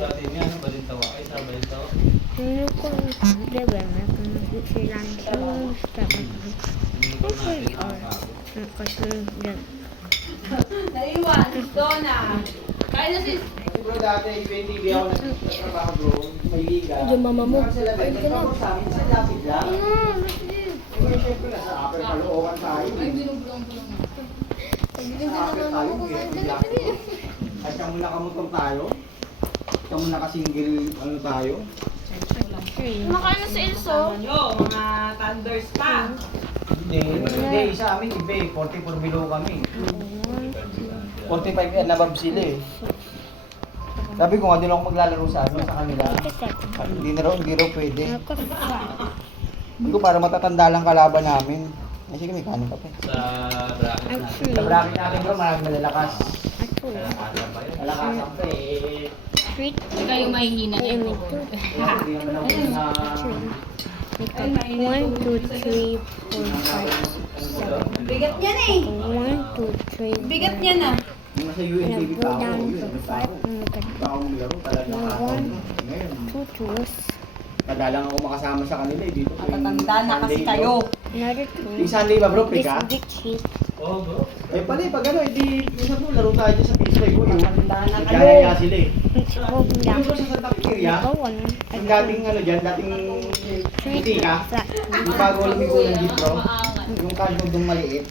sa atin yan, Balintawa. Ay, sa Balintawa. Ano ko, di ba, may silang shoes, tapos, kasi, Naiwan, Donna. Kaya na si... Bro, dati, 20 ako nagtatrabaho bro, may liga. Yung mama mo. Sila ba, nagtrabaho sa amin, sa lapit lang. Pero syempre, nasa upper kalookan tayo. Ay, binubulong-bulong mo. Sa upper tayo, may lapit. At siyang muna kamutong tayo. Siyang muna ka-single, ano tayo. Kumakain na sa Ilso. Mga thunders pa. Hindi, sa amin, iba eh, 44 below kami. 45 yan, nabab sila eh. Sabi ko nga, doon ako maglalaro sa ano, sa kanila. Hindi raw pwede. Hindi ko para matatanda lang kalaban namin. Ay, sige, may kanin ka pa eh. Sa bracket natin. Sa bracket natin bro, maraming malalakas. Malakasan pa yun. Malakasan pa eh. Street. Ikaw yung mahihina niya. Hindi naman ako na... 1, 2, 3, 4, 5, 6, 7. Bigat niyan eh. 1, 2, 3, Bigat niyan ah. Yung nasa UNTV Go pa ako, down yun, to may pa 5, ako. Pa ako maglaro, talagang ako. Ngayon, 2 tools, madalang ako makasama sa kanila eh. Dito Matatanda na kasi kayo. another tool, Yung Sunday ba bro, this pika? big sheet, Oo, bro. Eh pala eh, pag ano, edi, minsan bro, laro tayo dyan sa PS5 ko. Yung Matanda na kayo. nagkaya sila eh. scope Yung down, bro sa Santa Clara, go on, yung dating ano dyan, dating street, tika, flat, yung bago lumigo ng jeep bro, yung cashboard yung maliit.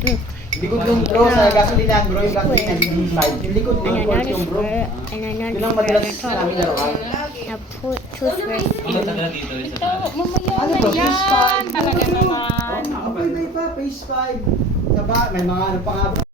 mm. Likod yung bro, sa gasolinahan bro, yung gasolinahan, yung D5. Yung likod and yung court another yung bro. square, and another Yun ang square madalas at the top. namin laruan. Now put toothbrush Ang taga dito isa Ito, mamaya Ano na to, yan. PS5? Talaga naman. Nakapagay pa, PS5. Diba, may mga ano pa nga bro.